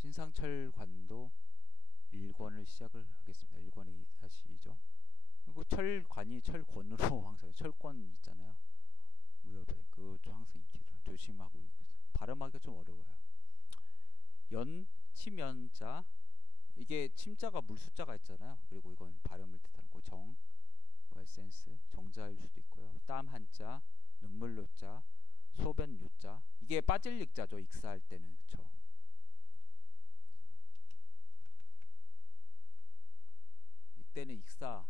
신상철관도 1권을 시작을 하겠습니다. 1권이 다시죠. 그리고 철관이 철권으로 항상 철권 있잖아요. 무협에 그거 좀 항상 익히더라. 조심하고 있어요. 발음하기가 좀 어려워요. 연 치면자, 이게 침자가 물숫자가 있잖아요. 그리고 이건 발음을 뜻하는 거. 정, 뭐 에센스, 정자일 수도 있고요. 땀 한자, 눈물 노자, 소변 요자. 이게 빠질 익자죠. 익사할 때는. 그쵸. 이때는 익사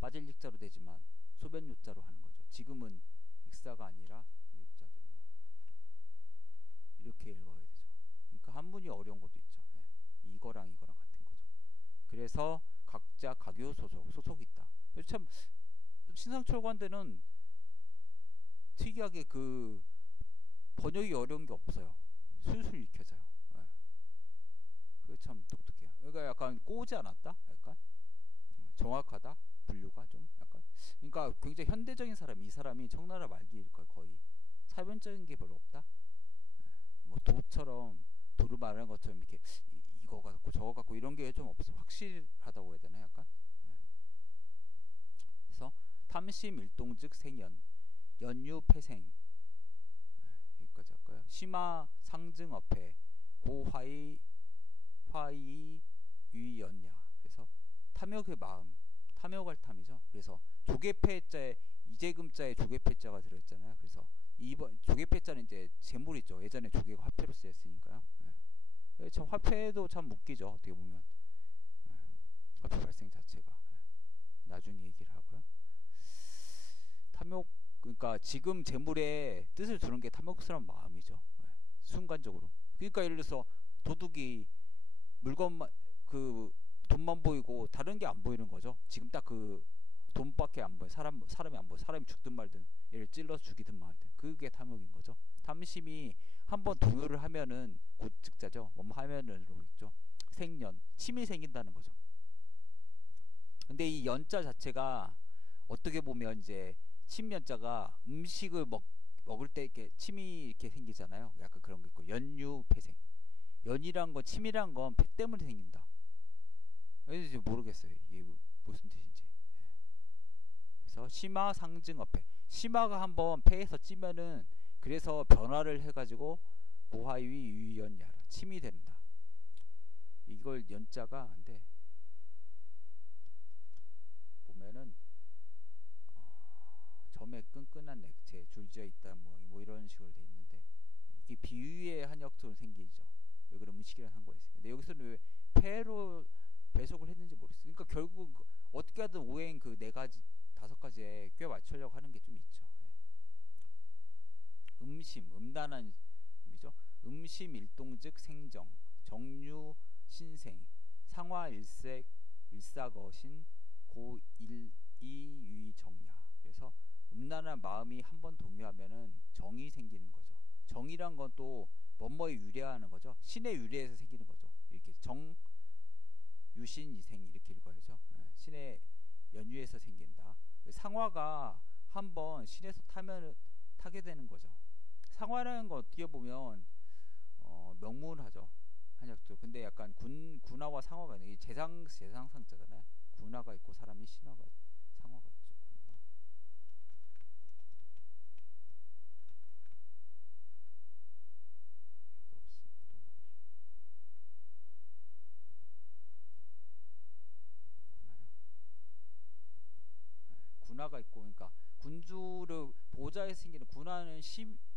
빠질 익자로 되지만 소변 요자로 하는 거죠. 지금은 익사가 아니라 요자죠. 이렇게 읽어야 되죠. 그러니까 한문이 어려운 것도 있죠. 예. 이거랑 이거랑 같은 거죠. 그래서 각자 가교 소속이 있다. 참 신상철관대는 특이하게 그 번역이 어려운 게 없어요. 술술 익혀져요. 예. 그게 참 독특해요. 그러니까 약간 꼬지 않았다? 약간 정확하다? 분류가 좀 약간. 그러니까 굉장히 현대적인 사람, 이 사람이 청나라 말기일 걸 거의. 사변적인 게 별로 없다. 뭐 도처럼 도를 말하는 것처럼 이렇게 이거 갖고 저거 갖고 이런 게 좀 없어. 확실하다고 해야 되나 약간. 그래서 탐심일동즉 생연, 연유패생 여기까지 할까요? 심화 상증어패, 고화의 유연야. 그래서 탐욕의 마음, 탐욕할 탐이죠. 그래서 조개패자에 이재금자에 조개패자가 들어있잖아요. 그래서 이번 조개패자는 이제 재물이죠. 예전에 조개가 화폐로 쓰였으니까요. 예. 참 화폐도 참 웃기죠. 어떻게 보면 화폐 발생 자체가. 나중에 얘기를 하고요. 탐욕, 그러니까 지금 재물에 뜻을 두는 게 탐욕스러운 마음이죠. 순간적으로. 그러니까 예를 들어서 도둑이 물건만 그 돈만 보이고 다른 게 안 보이는 거죠. 지금 딱 그 돈밖에 안 보여. 사람이 안 보여. 사람이 죽든 말든 얘를 찔러서 죽이든 말든 그게 탐욕인 거죠. 탐심이 한번 동요를 하면은 곧 즉자죠. 뭐뭐 하면은으로 있죠. 생년, 침이 생긴다는 거죠. 근데 이 연자 자체가 어떻게 보면 이제 침연자가 음식을 먹을 때 이렇게 침이 이렇게 생기잖아요. 약간 그런 게 있고 연유폐생. 연이란 건 침이란 건 폐 때문에 생긴다. 그래서 모르겠어요. 이게 무슨 뜻인지. 그래서 심화 상증어폐. 심화가 한번 폐에서 찌면은 그래서 변화를 해가지고 고화위 유연야라 침이 된다. 이걸 연자가 근데 보면은 점에 끈끈한 액체 줄지어 있다는 모양이 뭐 이런 식으로 돼 있는데 이게 비유의 한역처럼 생기죠. 왜 그런 음식이랑 상관이 있어요. 근데 여기서는 왜 폐로 배속을 했는지 모르겠어요. 그러니까 결국 어떻게 하든 오행 그 4가지 5가지에 꽤 맞추려고 하는 게 좀 있죠. 음심, 음란한 의미죠. 음심 일동즉 생정, 정유 신생, 상화 일색 일사거신 고일이 유정야. 그래서 음란한 마음이 한번 동요하면은 정이 생기는 거죠. 정이란 건 또 뭐뭐에 유래하는 거죠. 신에 유래해서 생기는 거죠. 이렇게 정 유신 이생 이렇게 읽어야죠. 신의 연유에서 생긴다. 상화가 한번 신에서 타게 되는 거죠. 상화라는 거 어떻게 보면 명문하죠. 한약도. 근데 약간 군화와 상화가 있는 게 재상상자잖아요. 군화가 있고 사람이 신화가 상화가 있죠. 군화. 여기 없으면 또 군화요. 군화가 있고 그러니까 군주를 보좌에 생기는 군화는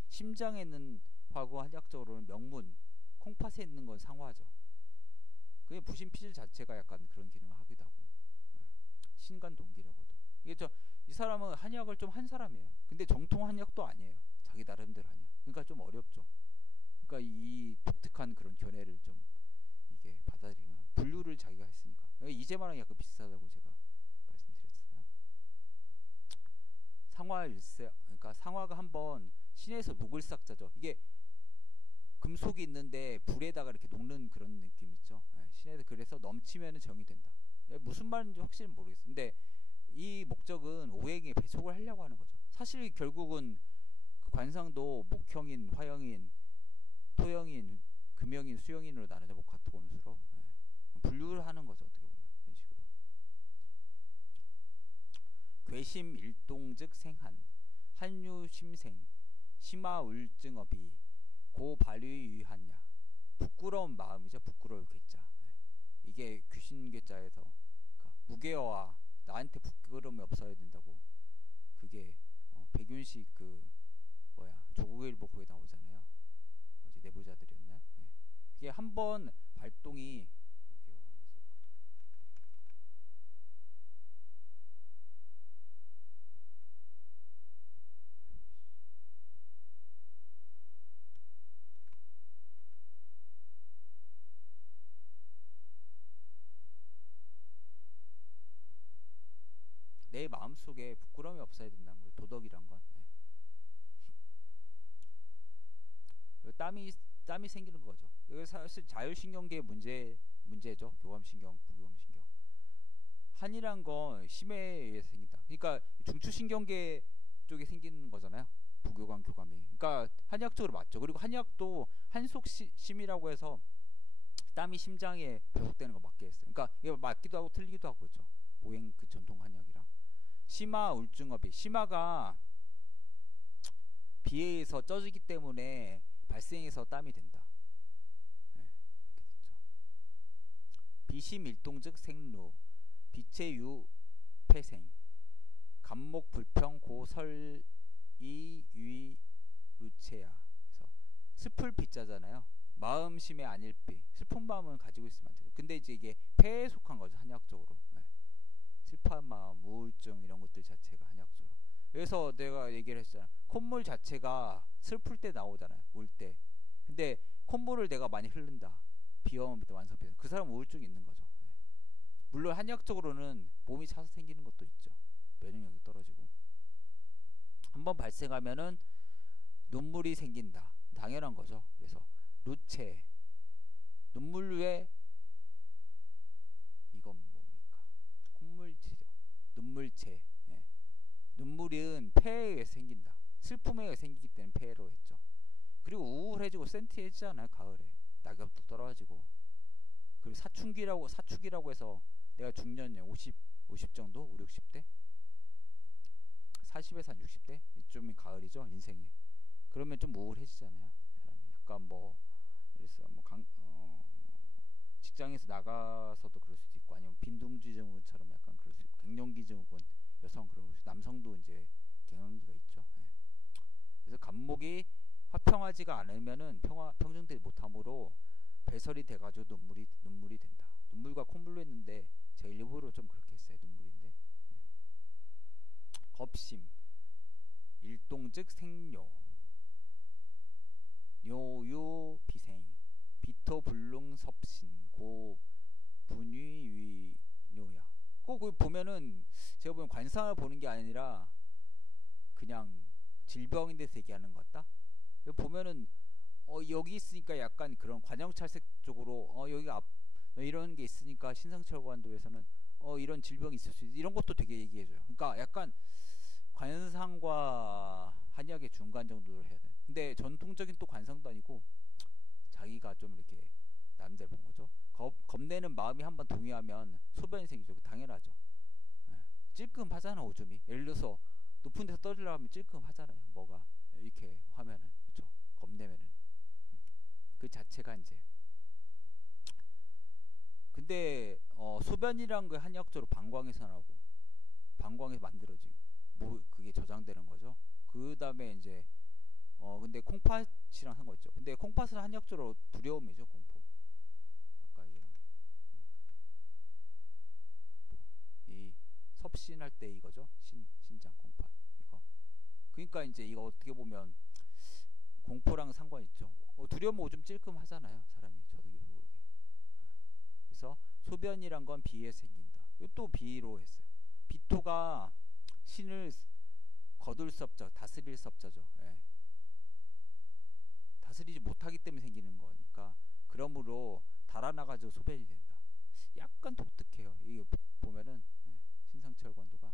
심장에 있는 화고 한약적으로는 명문, 콩팥에 있는 건 상화죠. 그게 부신피질 자체가 약간 그런 기능을 하기도 하고 신간 동기라고도. 이게 이 사람은 한약을 좀 한 사람이에요. 근데 정통 한약도 아니에요. 자기 나름대로 한약. 그러니까 좀 어렵죠. 그러니까 이 독특한 그런 견해를 좀 이게 받아들이는 분류를 자기가 했으니까. 이제만랑 약간 비슷하다고 제가 말씀드렸어요. 상화일세, 그러니까 상화가 한번 신에서 녹을 싹자죠. 이게 금속이 있는데 불에다가 이렇게 녹는 그런 느낌 있죠. 신에서 그래서 넘치면은 정이 된다. 무슨 말인지 확실히 모르겠어요. 근데 이 목적은 오행에 배속을 하려고 하는 거죠. 사실 결국은 그 관상도 목형인, 화형인, 토형인, 두명인 수용인으로 나누자 목화토금수로 분류를 하는 거죠. 어떻게 보면 이런 식으로. 괴심 일동즉 생한 한유심생 심화울증업이 고발유유하냐. 부끄러운 마음이죠. 부끄러울 괴자. 이게 귀신괴자에서 그러니까 무게와 나한테 부끄러움이 없어야 된다고. 그게 백윤식 그 뭐야 조국일보 거기 나오잖아요. 어제 내부자들이었나요? 이게 한번 발동이 내 마음속에 부끄러움이 없어야 된다는 거예요. 도덕이란 건. 땀이 생기는 거죠. 이거 사실 자율신경계의 문제죠. 교감신경, 부교감신경. 한이란 건 심해에 의해서 생긴다. 그러니까 중추신경계 쪽에 생기는 거잖아요. 부교감, 교감이. 그러니까 한의학적으로 맞죠. 그리고 한의학도 한속심이라고 해서 땀이 심장에 배속되는 거 맞게 했어요. 그러니까 이거 맞기도 하고 틀리기도 하고 그렇죠. 오행 그 전통 한의학이랑. 심화 울증업이 심화가 비에 의해서 쪄지기 때문에 발생해서 땀이 된다. 이렇게 됐죠. 비심일동즉 생루 빛의 유폐생 감목 불평 고설이 위 루체야. 그래서 슬플 비자잖아요. 마음심의 안일비 슬픈 마음은 가지고 있으면 안 되죠. 근데 이제 이게 폐에 속한 거죠. 한의학적으로. 슬픈 마음, 우울증 이런 것들 자체가 한의학적으로. 그래서 내가 얘기를 했잖아. 콧물 자체가 슬플 때 나오잖아요. 울 때. 근데 콧물을 내가 많이 흐른다. 비염이다 완성비다. 그 사람은 우울증이 있는 거죠. 물론 한의학적으로는 몸이 차서 생기는 것도 있죠. 면역력이 떨어지고. 한번 발생하면은 눈물이 생긴다. 당연한 거죠. 그래서 루체 눈물류에 이건 뭡니까? 콧물체죠. 눈물체. 눈물은 폐에 의해 생긴다. 슬픔에 의해 생기기 때문에 폐로 했죠. 그리고 우울해지고 센티해지잖아요. 가을에 낙엽도 떨어지고. 그리고 사축이라고 해서 내가 중년이야 50 정도 5, 60대 40에서 한 60대 이쯤이 가을이죠. 인생에. 그러면 좀 우울해지잖아요. 사람이 약간 뭐 그래서 뭐 직장에서 나가서도 그럴 수도 있고 아니면 빈둥지 증후군처럼 약간 그럴 수 있고 갱년기 증후군 여성 그럴 수 있고 남성도 이제 갱년기가 있죠. 그래서 감목이 화평하지가 않으면은 평정되지 못하므로 배설이 돼가지고 눈물이 된다. 눈물과 콧물로 했는데 제가 일부러 좀 그렇게 했어요. 눈물인데. 겁심 일동즉 생뇨 뇨유 비생 비토불능 섭신 고 분위위뇨야. 꼭 보면은 제가 보면 관상을 보는 게 아니라 그냥 질병인 데서 얘기하는 것 같다. 보면은 여기 있으니까 약간 그런 관형찰색 쪽으로 여기가 이런 게 있으니까 신상철관도에서는 이런 질병이 있을 수 있어. 이런 것도 되게 얘기해줘요. 그러니까 약간 관상과 한의학의 중간 정도를 해야 돼. 근데 전통적인 또 관상도 아니고 자기가 좀 이렇게 나름대로 본 거죠. 겁내는 마음이 한번 동의하면 소변이 생기죠. 당연하죠. 찔끔하잖아 오줌이. 예를 들어서 높은 데서 떨어지려고 하면 찔끔하잖아요. 뭐가 이렇게 하면은 그렇죠. 겁내면은 그 자체가 이제. 근데 소변이란 게 한의학적으로 방광에서 나오고 방광에서 만들어지고 뭐 그게 저장되는 거죠. 그 다음에 이제 근데 콩팥이랑 상관있죠. 근데 콩팥은 한의학적으로 두려움이죠. 공포. 아까 얘기한 이 섭신할 때 이거죠. 신장 콩팥 이거. 그러니까 이제 이거 어떻게 보면 공포랑 상관있죠. 두려우면 오줌 찔끔하잖아요. 사람이 저도 모르게. 그래서 소변이란 건 비에 생긴다. 이것도 비로 했어요. 비토가 신을 거둘 섭자, 다스릴 섭자죠. 다스리지 못하기 때문에 생기는 거니까 그러므로 달아나가지고 소변이 된다. 약간 독특해요. 이게 보면은 신상철관도가